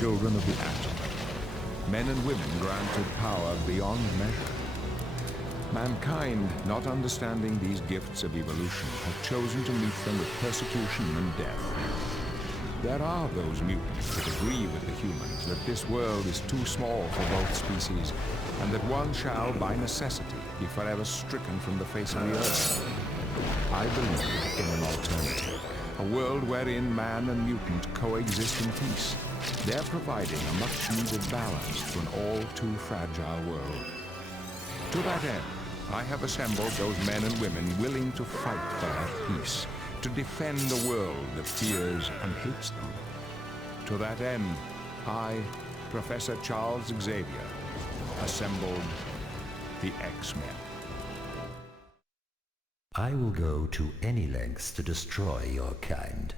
children of the atom. Men and women granted power beyond measure. Mankind, not understanding these gifts of evolution, have chosen to meet them with persecution and death. There are those mutants that agree with the humans that this world is too small for both species, and that one shall, by necessity, be forever stricken from the face of the earth. I believe in an alternative, a world wherein man and mutant coexist in peace, there providing a much-needed balance to an all-too-fragile world. To that end, I have assembled those men and women willing to fight for that peace, to defend the world that fears and hates them. To that end, I, Professor Charles Xavier, assembled the X-Men. I will go to any lengths to destroy your kind.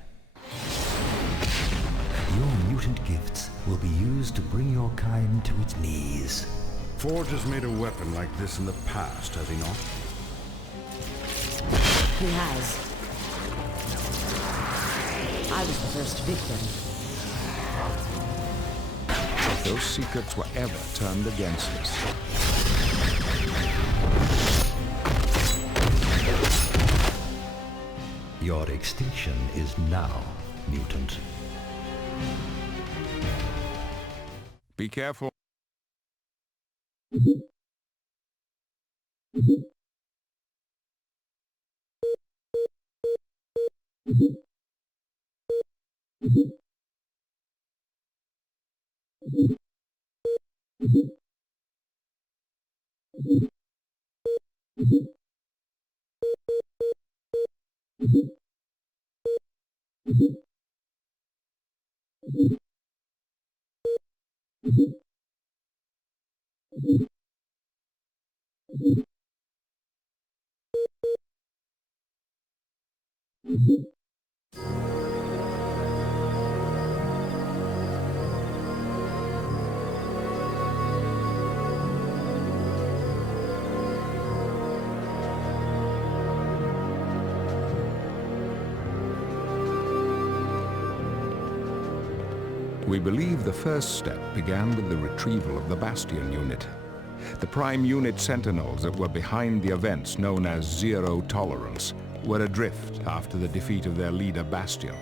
Your mutant gifts will be used to bring your kind to its knees. Forge has made a weapon like this in the past, has he not? He has. I was the first victim. If those secrets were ever turned against us, your extinction is now, mutant. be careful. We believe the first step began with the retrieval of the Bastion unit. The Prime Unit Sentinels that were behind the events known as Zero Tolerance were adrift after the defeat of their leader Bastion.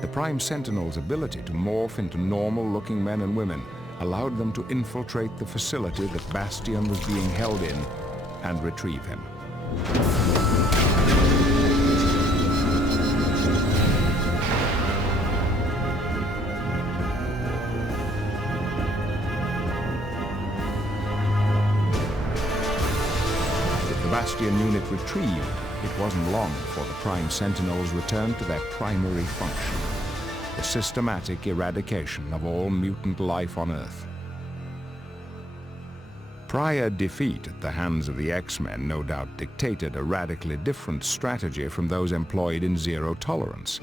The Prime Sentinels' ability to morph into normal-looking men and women allowed them to infiltrate the facility that Bastion was being held in and retrieve him. Bastion unit retrieved, it wasn't long before the Prime Sentinels returned to their primary function, the systematic eradication of all mutant life on Earth. Prior defeat at the hands of the X-Men no doubt dictated a radically different strategy from those employed in Zero Tolerance.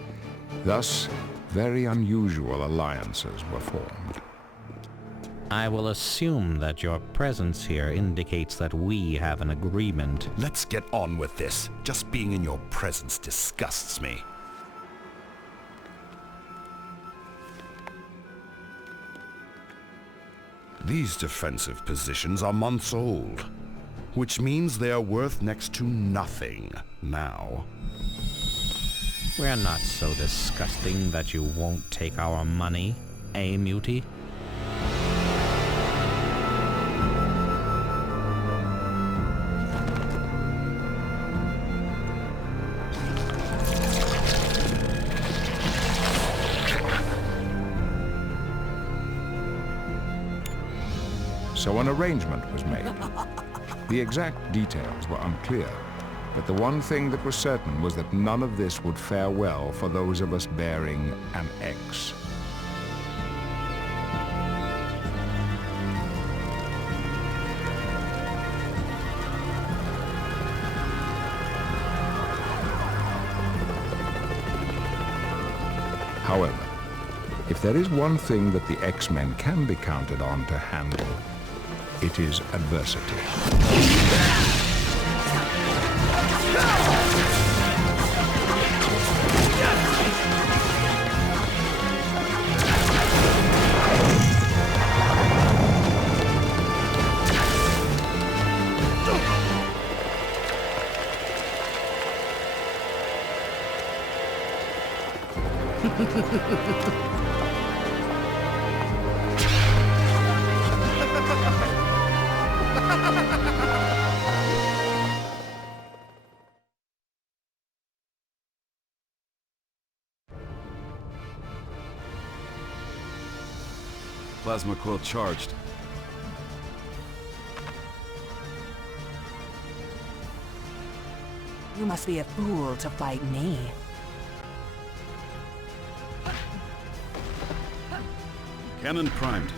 Thus, very unusual alliances were formed. I will assume that your presence here indicates that we have an agreement. Let's get on with this. Just being in your presence disgusts me. These defensive positions are months old, which means they are worth next to nothing now. We're not so disgusting that you won't take our money, eh, Mutie? So an arrangement was made. The exact details were unclear, but the one thing that was certain was that none of this would fare well for those of us bearing an X. However, if there is one thing that the X-Men can be counted on to handle, it is adversity. Plasma quill charged. You must be a fool to fight me. Cannon primed.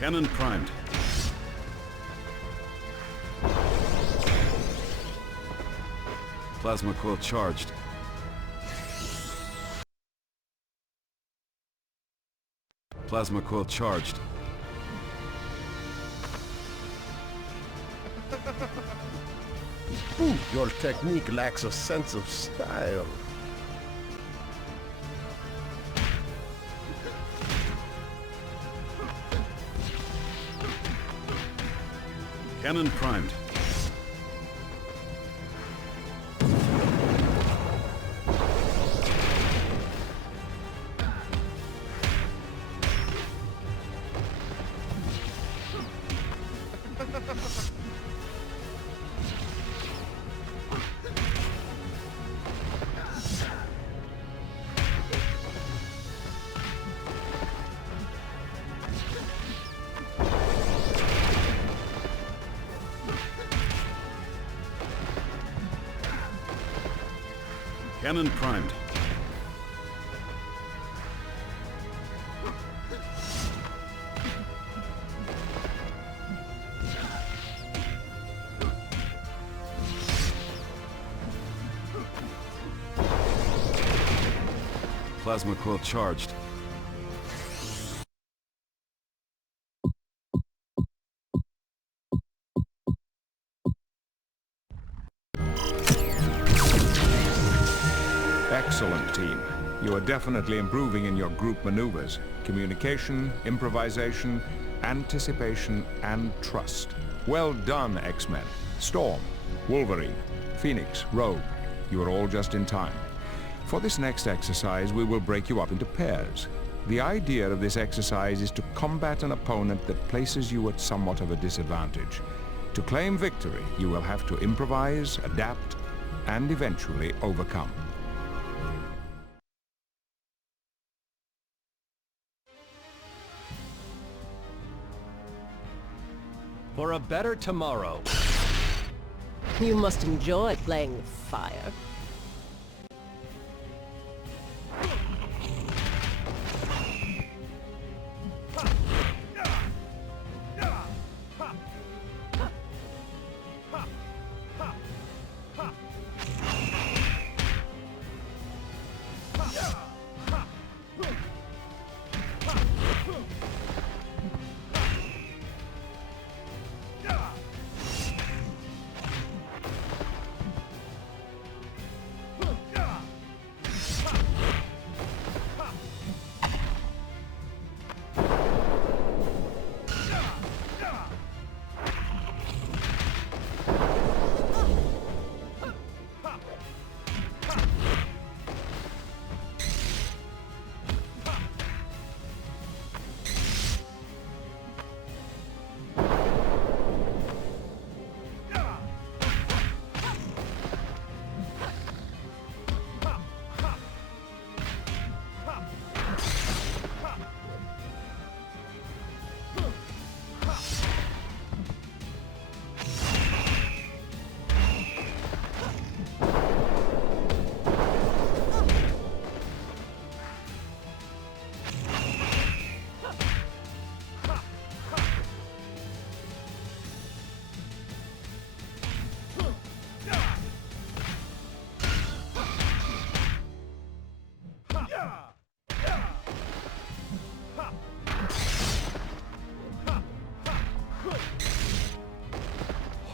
Cannon primed. Plasma quill charged. Plasma quill charged. Ooh, your technique lacks a sense of style. Cannon primed. Cannon primed. Plasma quill charged. Excellent, team. You are definitely improving in your group maneuvers, communication, improvisation, anticipation, and trust. Well done, X-Men. Storm, Wolverine, Phoenix, Rogue. You are all just in time. For this next exercise, we will break you up into pairs. The idea of this exercise is to combat an opponent that places you at somewhat of a disadvantage. To claim victory, you will have to improvise, adapt, and eventually overcome. For a better tomorrow. You must enjoy playing with fire.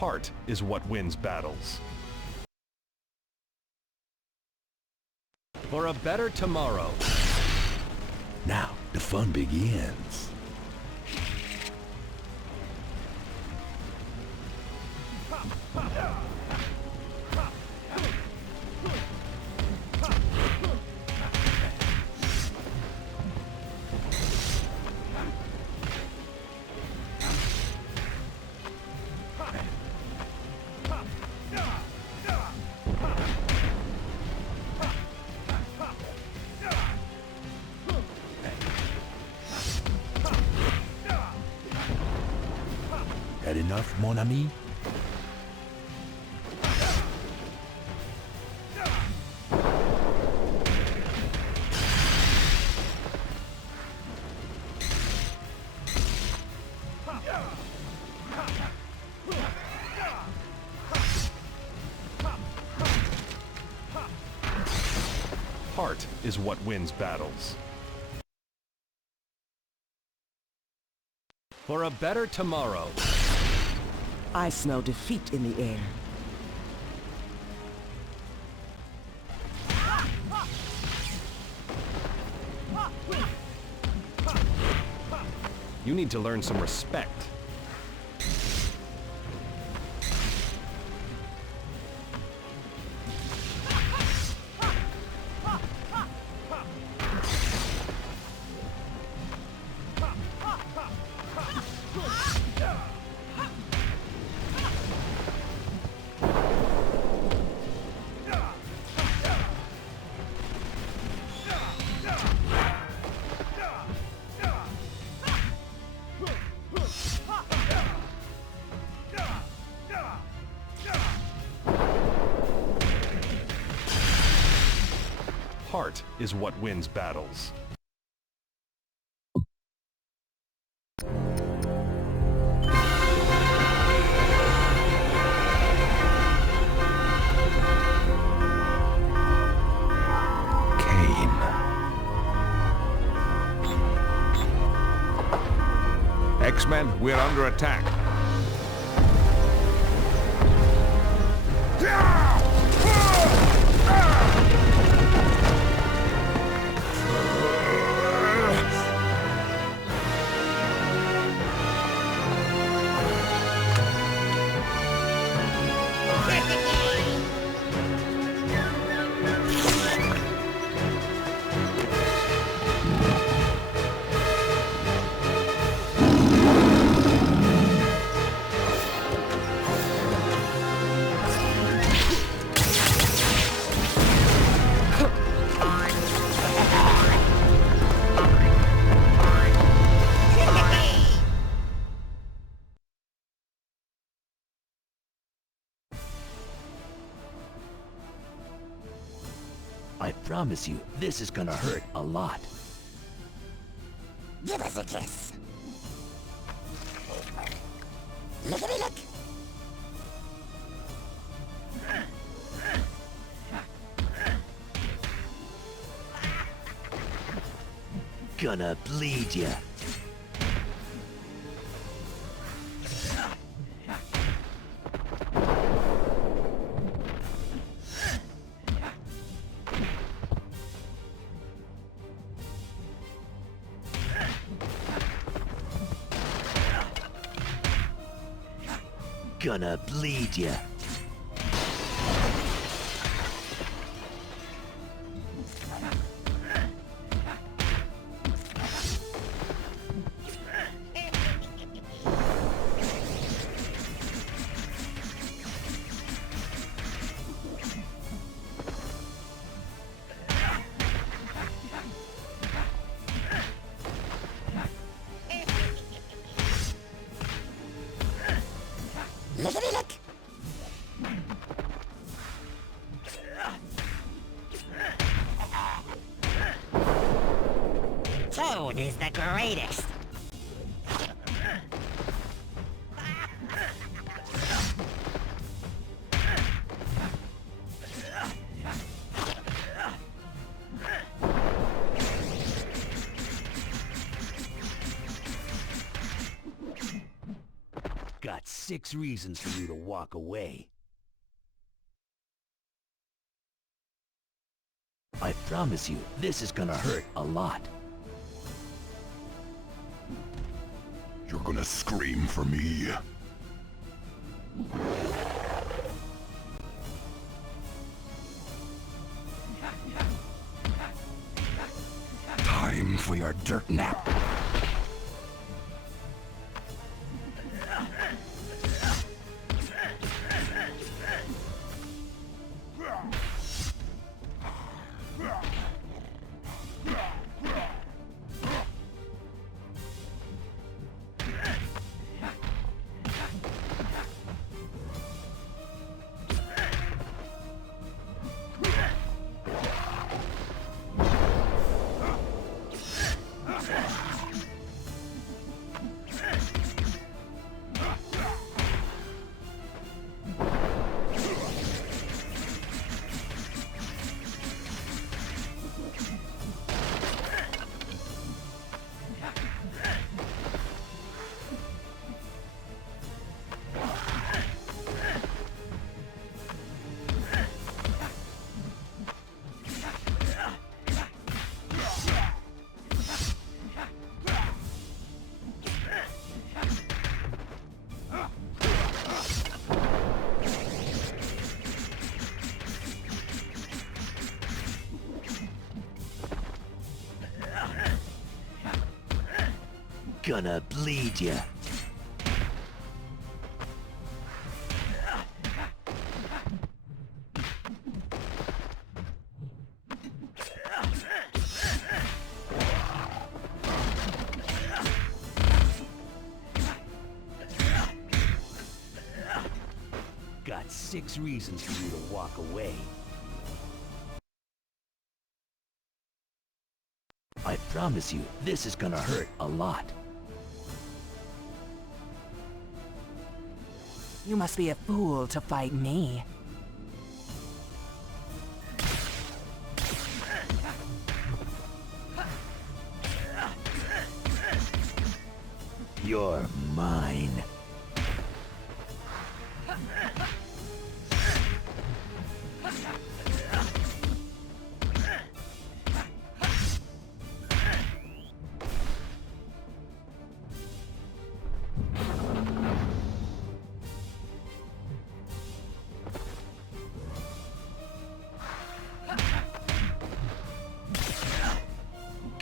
Heart is what wins battles. For a better tomorrow. Now, the fun begins. That enough, mon ami? Heart is what wins battles. For a better tomorrow. I smell defeat in the air. You need to learn some respect. Heart is what wins battles. X-Men, we're under attack. I promise you, this is gonna hurt a lot. Give us a kiss. Look at me, look. Gonna bleed ya. Gonna bleed ya. Look at me, look. Toad is the greatest. Got 6 reasons for you to walk away. I promise you, this is gonna hurt a lot. You're gonna scream for me. Time for your dirt nap. Gonna bleed ya. Got 6 reasons for you to walk away. I promise you, this is gonna hurt a lot. You must be a fool to fight me. You're mine.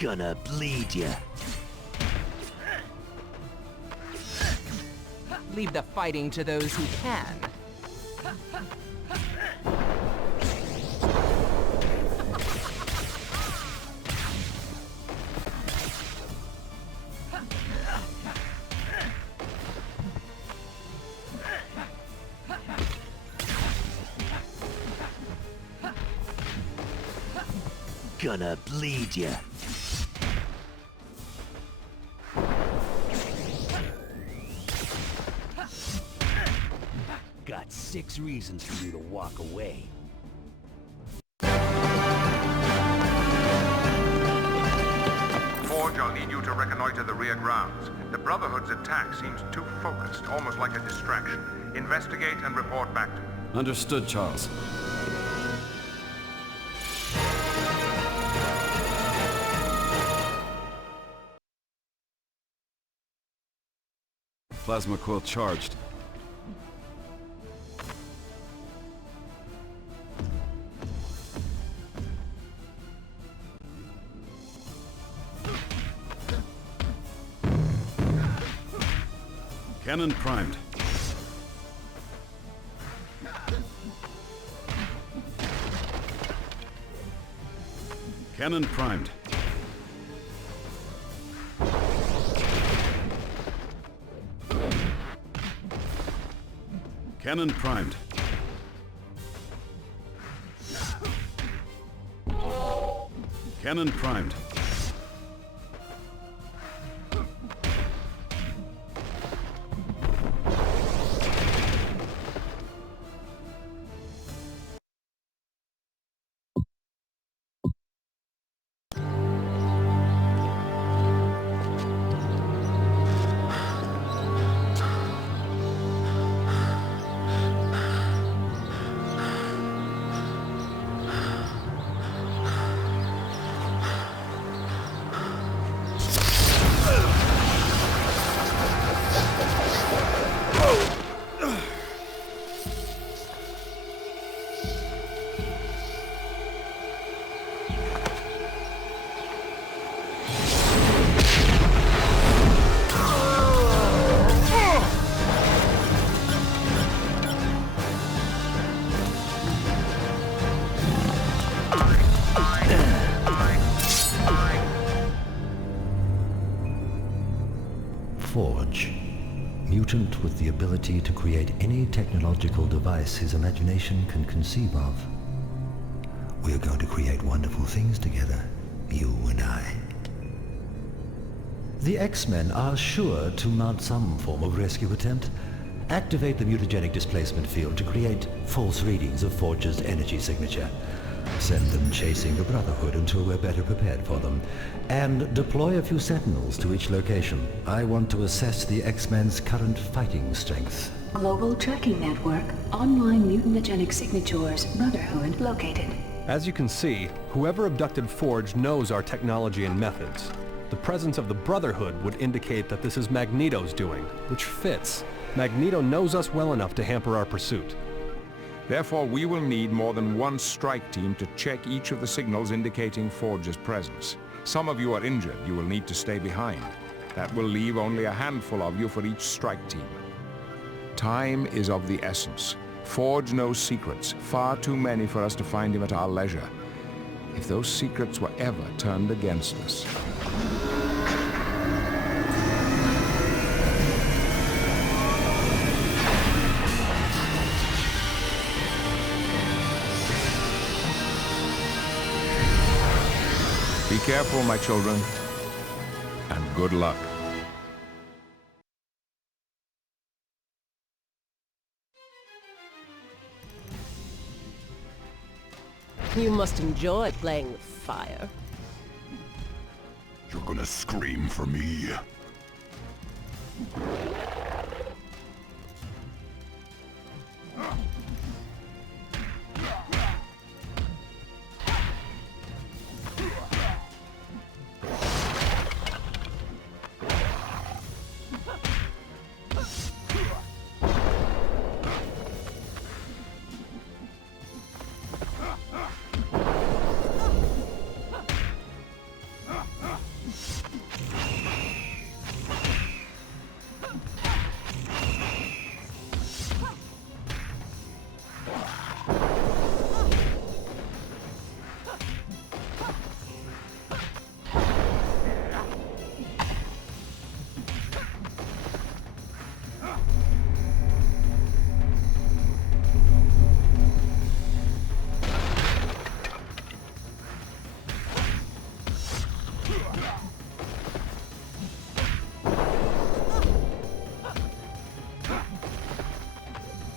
Gonna bleed ya. Leave the fighting to those who can. Gonna bleed ya. Got 6 reasons for you to walk away. Forge, I'll need you to reconnoiter the rear grounds. The Brotherhood's attack seems too focused, almost like a distraction. Investigate and report back to me. Understood, Charles. Plasma coil charged. Cannon primed. Cannon primed. Cannon primed. Cannon primed. mutant with the ability to create any technological device his imagination can conceive of. We're going to create wonderful things together, you and I. The X-Men are sure to mount some form of rescue attempt. Activate the mutagenic displacement field to create false readings of Forge's energy signature. Send them chasing the Brotherhood until we're better prepared for them. And deploy a few Sentinels to each location. I want to assess the X-Men's current fighting strength. Global tracking network. Online mutagenic signatures. Brotherhood located. As you can see, whoever abducted Forge knows our technology and methods. The presence of the Brotherhood would indicate that this is Magneto's doing, which fits. Magneto knows us well enough to hamper our pursuit. Therefore, we will need more than one strike team to check each of the signals indicating Forge's presence. Some of you are injured. You will need to stay behind. That will leave only a handful of you for each strike team. Time is of the essence. Forge knows secrets, far too many for us to find him at our leisure. If those secrets were ever turned against us. Be careful, my children, and good luck. You must enjoy playing with fire. You're gonna scream for me.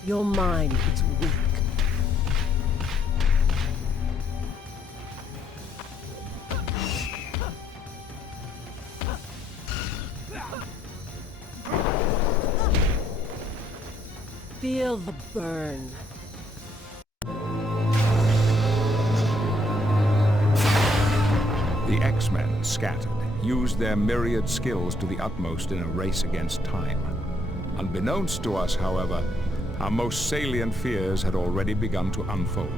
Your mind is weak. Feel the burn. The X-Men, scattered, used their myriad skills to the utmost in a race against time. Unbeknownst to us, however, our most salient fears had already begun to unfold.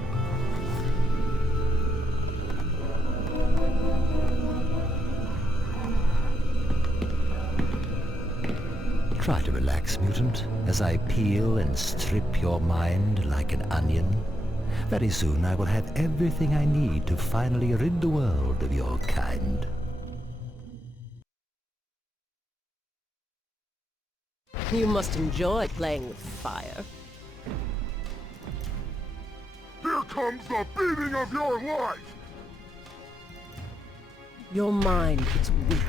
Try to relax, mutant, as I peel and strip your mind like an onion. Very soon I will have everything I need to finally rid the world of your kind. You must enjoy playing with fire. Here comes the beating of your life! Your mind is weak.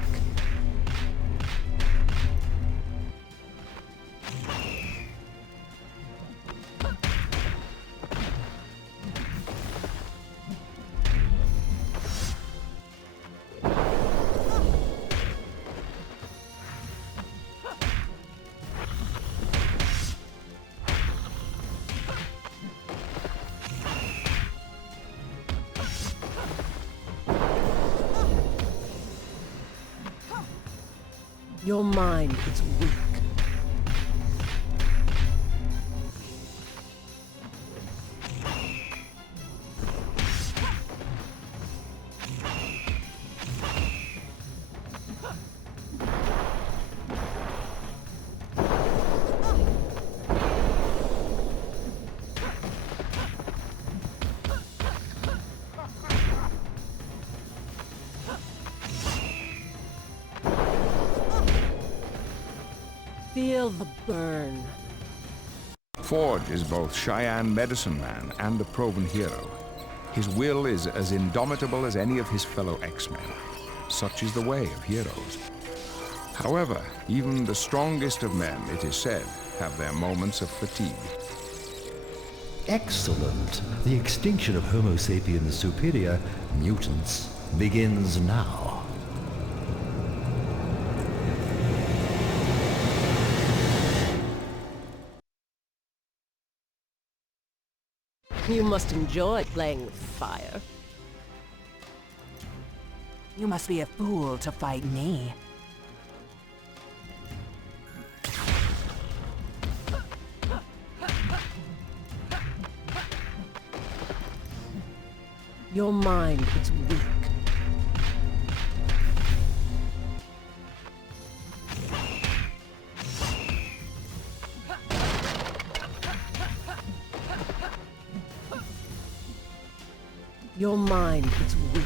Your mind is weak. Feel the burn. Forge is both Cheyenne medicine man and a proven hero. His will is as indomitable as any of his fellow X-Men. Such is the way of heroes. However, even the strongest of men, it is said, have their moments of fatigue. Excellent. The extinction of Homo sapiens superior mutants begins now. You must enjoy playing with fire. You must be a fool to fight me. Your mind is weak. Your mind is weak.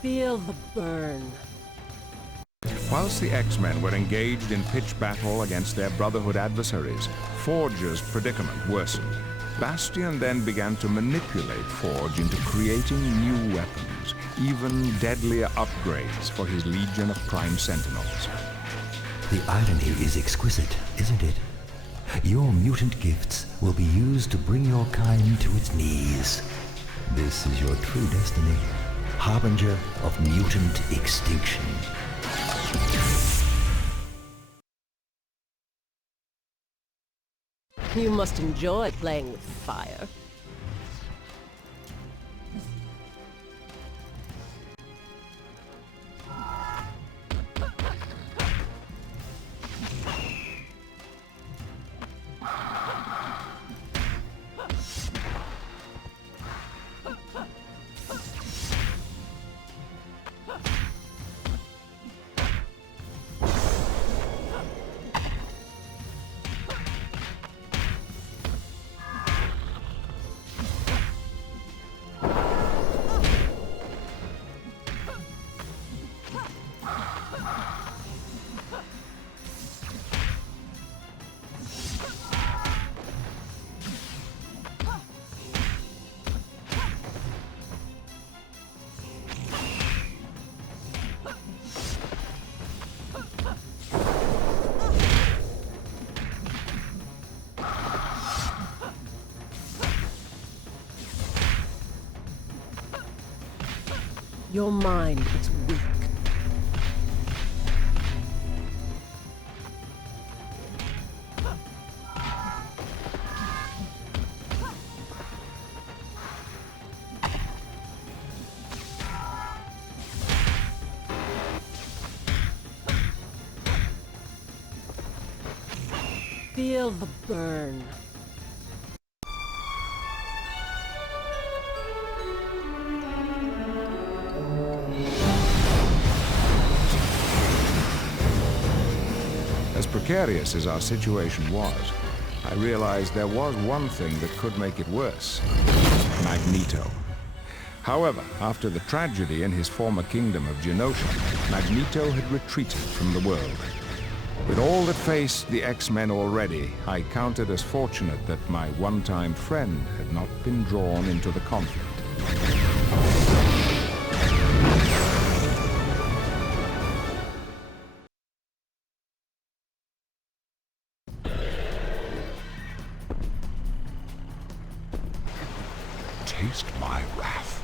Feel the burn. Whilst the X-Men were engaged in pitched battle against their Brotherhood adversaries, Forge's predicament worsened. Bastion then began to manipulate Forge into creating new weapons, even deadlier upgrades for his legion of Prime Sentinels. The irony is exquisite, isn't it? Your mutant gifts will be used to bring your kind to its knees. This is your true destiny, harbinger of mutant extinction. You must enjoy playing with fire. Your mind is weak. Feel the burn. As precarious as our situation was, I realized there was one thing that could make it worse: Magneto. However, after the tragedy in his former kingdom of Genosha, Magneto had retreated from the world. With all that faced the X-Men already, I counted as fortunate that my one-time friend had not been drawn into the conflict. Taste my wrath.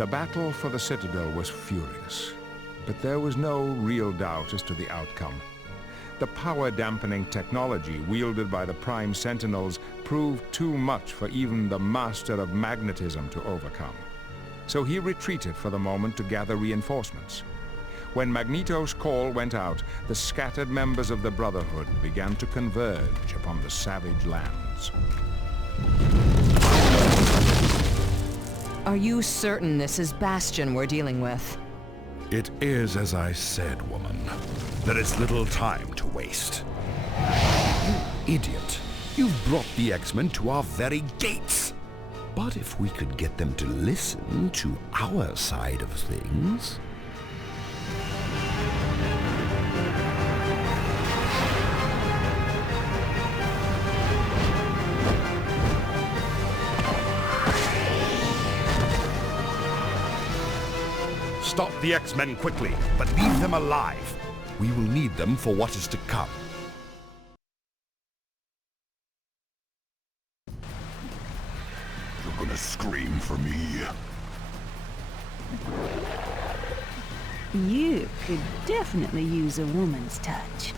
The battle for the Citadel was furious, but there was no real doubt as to the outcome. The power-dampening technology wielded by the Prime Sentinels proved too much for even the master of magnetism to overcome. So he retreated for the moment to gather reinforcements. When Magneto's call went out, the scattered members of the Brotherhood began to converge upon the savage lands. Are you certain this is Bastion we're dealing with? It is as I said, woman. There is little time to waste. You idiot. You've brought the X-Men to our very gates. But if we could get them to listen to our side of things... Stop the X-Men quickly, but leave them alive. We will need them for what is to come. You're gonna scream for me. You could definitely use a woman's touch.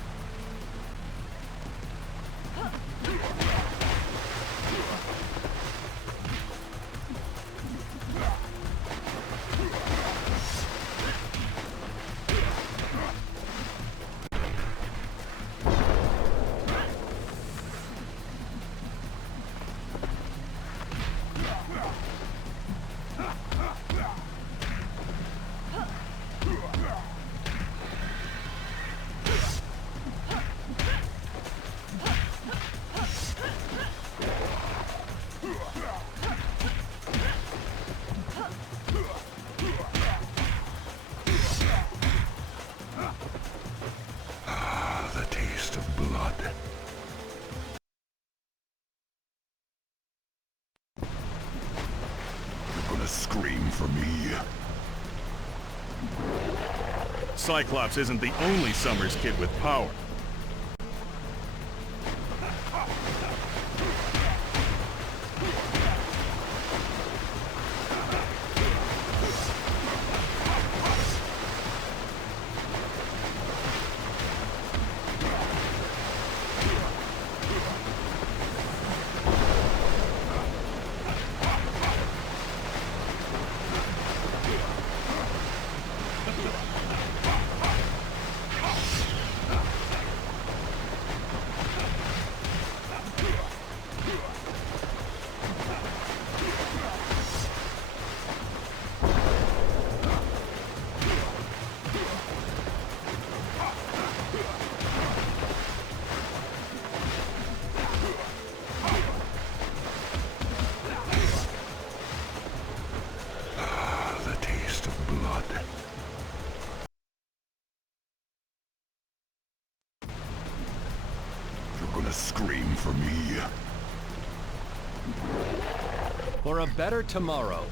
Scream for me. Cyclops isn't the only Summers kid with power. Scream for me. For a better tomorrow.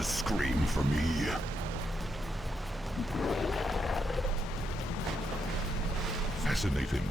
Scream for me. Fascinating.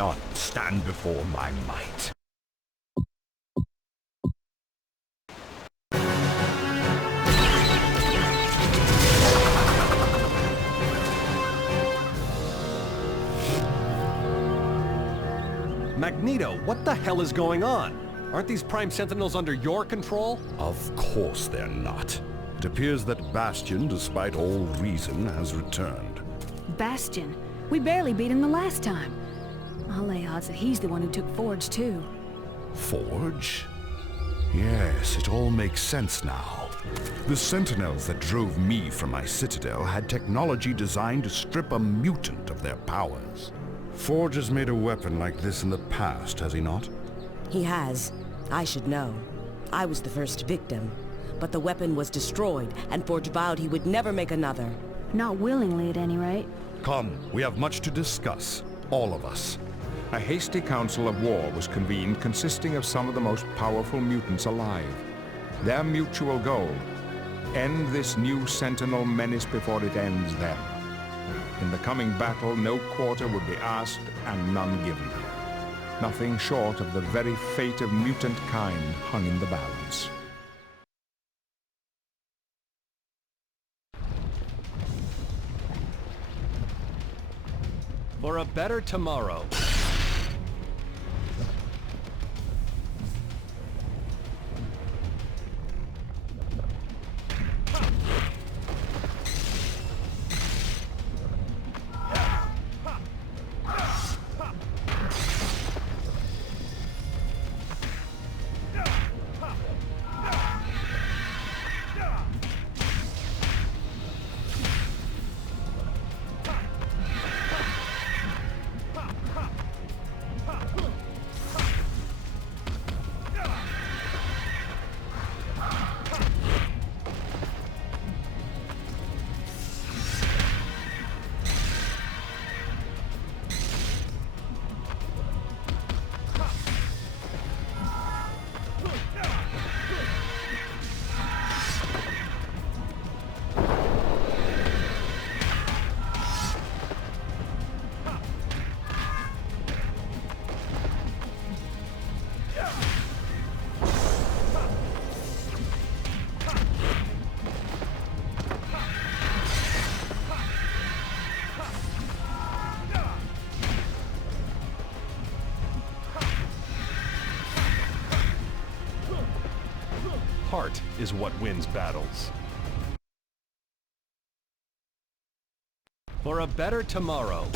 none stand before my might. Magneto, what the hell is going on? Aren't these Prime Sentinels under your control? Of course they're not. It appears that Bastion, despite all reason, has returned. Bastion? We barely beat him the last time. I'll lay odds that he's the one who took Forge, too. Forge? Yes, it all makes sense now. The Sentinels that drove me from my Citadel had technology designed to strip a mutant of their powers. Forge has made a weapon like this in the past, has he not? He has. I should know. I was the first victim. But the weapon was destroyed, and Forge vowed he would never make another. Not willingly, at any rate. Come, we have much to discuss. All of us. A hasty council of war was convened consisting of some of the most powerful mutants alive. Their mutual goal: end this new Sentinel menace before it ends them. In the coming battle, no quarter would be asked and none given. Nothing short of the very fate of mutant kind hung in the balance. For a better tomorrow. Heart is what wins battles. For a better tomorrow.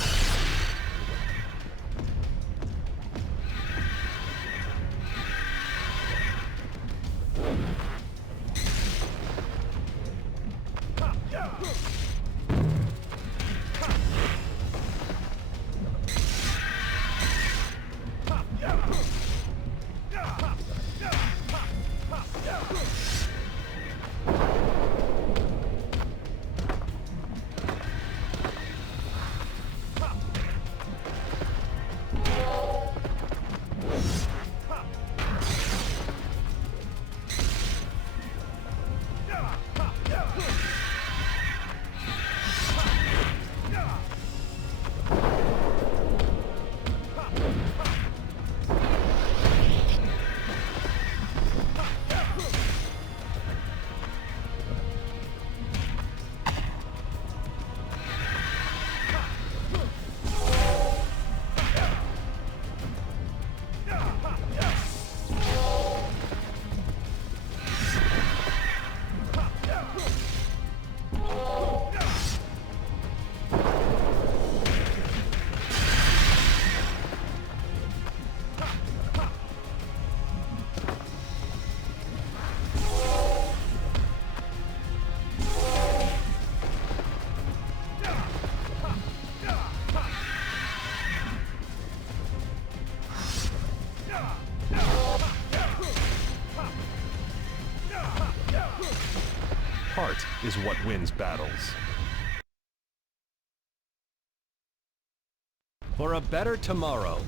Heart is what wins battles. For a better tomorrow.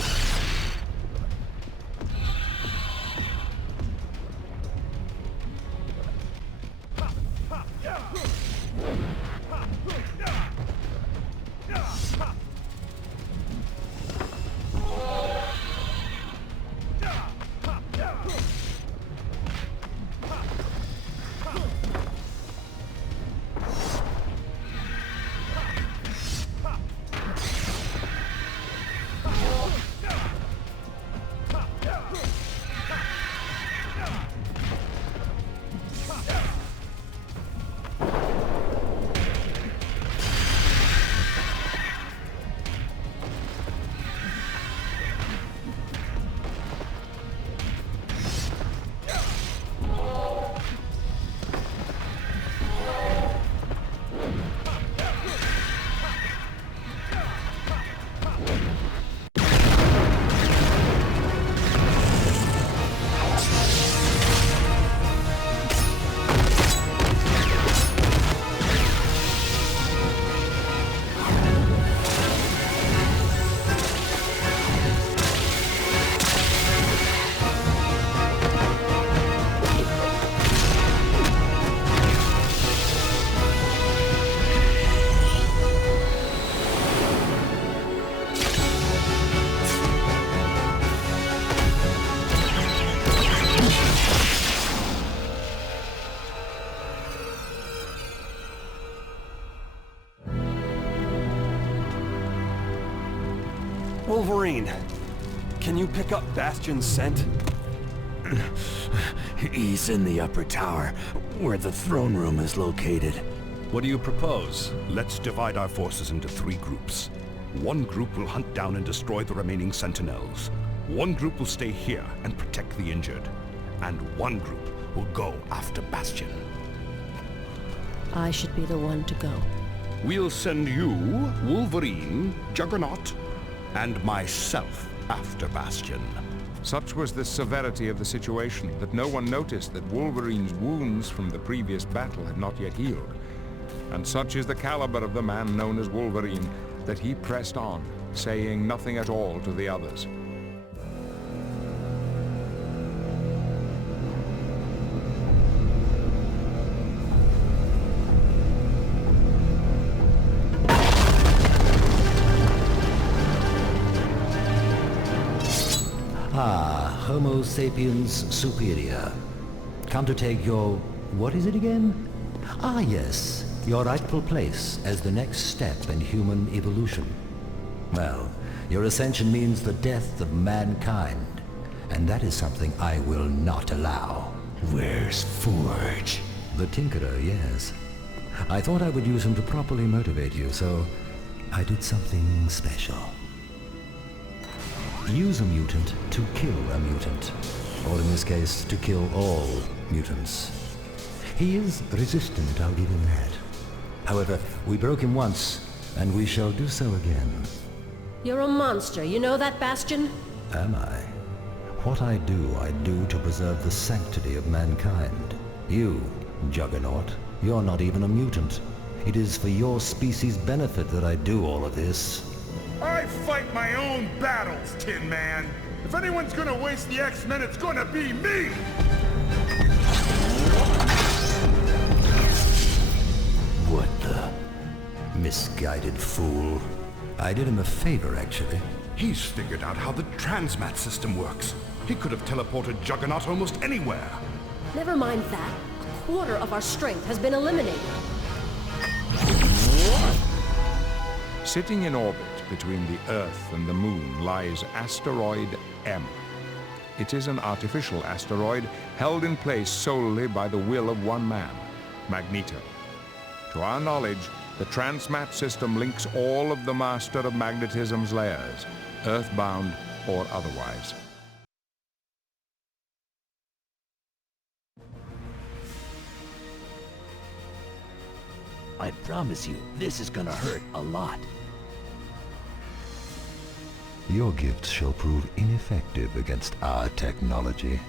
Wolverine, can you pick up Bastion's scent? He's in the upper tower, where the throne room is located. What do you propose? Let's divide our forces into 3 groups. One group will hunt down and destroy the remaining Sentinels. One group will stay here and protect the injured. And one group will go after Bastion. I should be the one to go. We'll send you, Wolverine, Juggernaut, and myself after Bastion. Such was the severity of the situation that no one noticed that Wolverine's wounds from the previous battle had not yet healed. And such is the caliber of the man known as Wolverine that he pressed on, saying nothing at all to the others. Homo sapiens superior. Come to take your... what is it again? Ah, yes. Your rightful place as the next step in human evolution. Well, your ascension means the death of mankind. And that is something I will not allow. Where's Forge? The Tinkerer, yes. I thought I would use him to properly motivate you, so I did something special. Use a mutant to kill a mutant. Or in this case, to kill all mutants. He is resistant, I'll give him that. However, we broke him once, and we shall do so again. You're a monster, you know that, Bastion? Am I? What I do to preserve the sanctity of mankind. You, Juggernaut, you're not even a mutant. It is for your species' benefit that I do all of this. I fight my own battles, Tin Man. If anyone's gonna waste the X-Men, it's gonna be me! What the... misguided fool. I did him a favor, actually. He's figured out how the transmat system works. He could have teleported Juggernaut almost anywhere. Never mind that. A quarter of our strength has been eliminated. Sitting in orbit between the Earth and the Moon lies Asteroid M. It is an artificial asteroid held in place solely by the will of one man, Magneto. To our knowledge, the transmat system links all of the Master of Magnetism's layers, earthbound or otherwise. I promise you, this is gonna hurt a lot. Your gifts shall prove ineffective against our technology.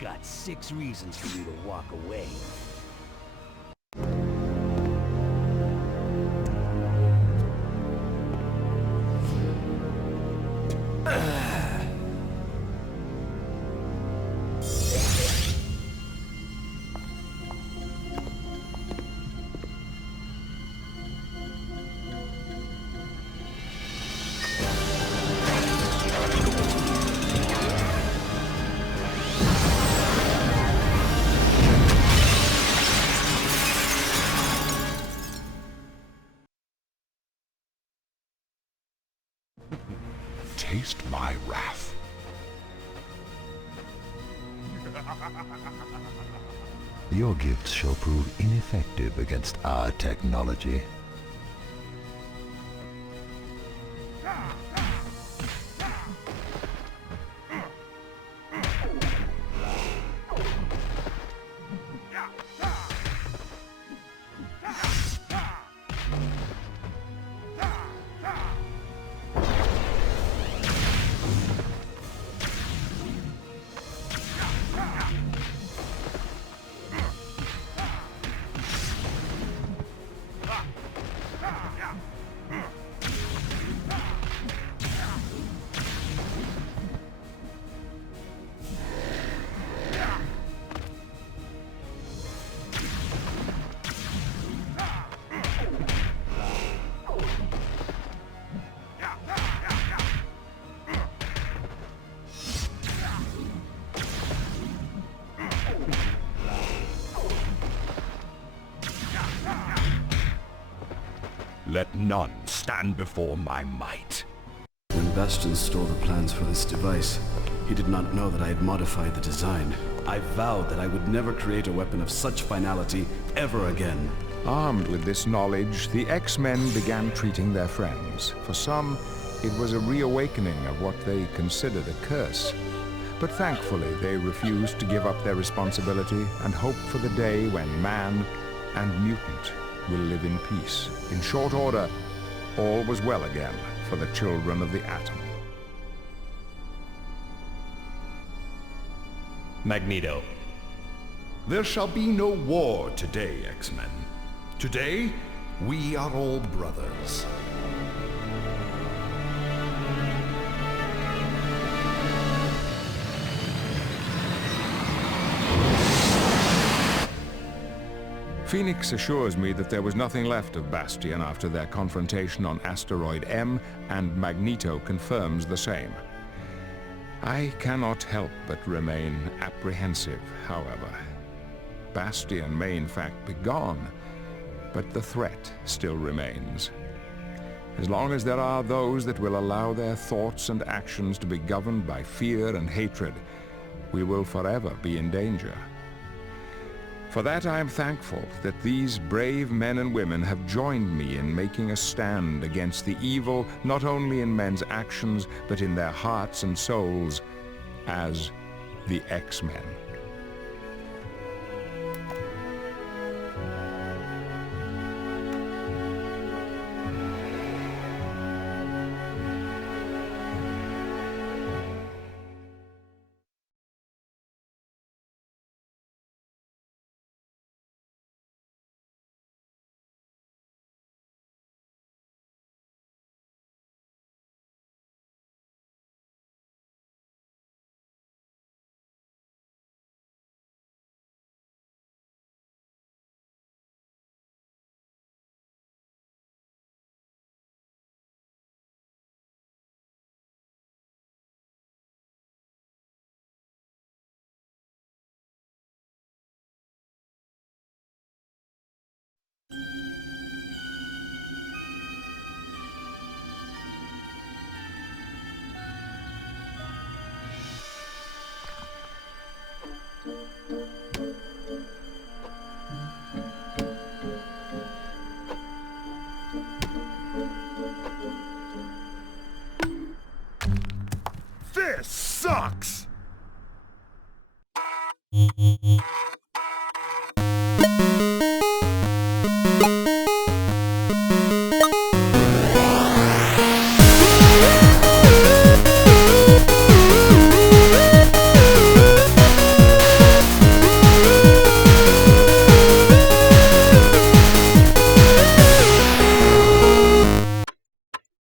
Got 6 reasons for you to walk away. Taste my wrath. Your gifts shall prove ineffective against our technology. none stand before my might. When Bastion stole the plans for this device, he did not know that I had modified the design. I vowed that I would never create a weapon of such finality ever again. Armed with this knowledge, the X-Men began treating their friends. For some, it was a reawakening of what they considered a curse. But thankfully, they refused to give up their responsibility and hope for the day when man and mutant will live in peace. In short order, all was well again for the children of the atom. Magneto. There shall be no war today, X-Men. Today, we are all brothers. Phoenix assures me that there was nothing left of Bastion after their confrontation on Asteroid M, and Magneto confirms the same. I cannot help but remain apprehensive, however. Bastion may in fact be gone, but the threat still remains. As long as there are those that will allow their thoughts and actions to be governed by fear and hatred, we will forever be in danger. For that I am thankful that these brave men and women have joined me in making a stand against the evil not only in men's actions but in their hearts and souls as the X-Men. This sucks!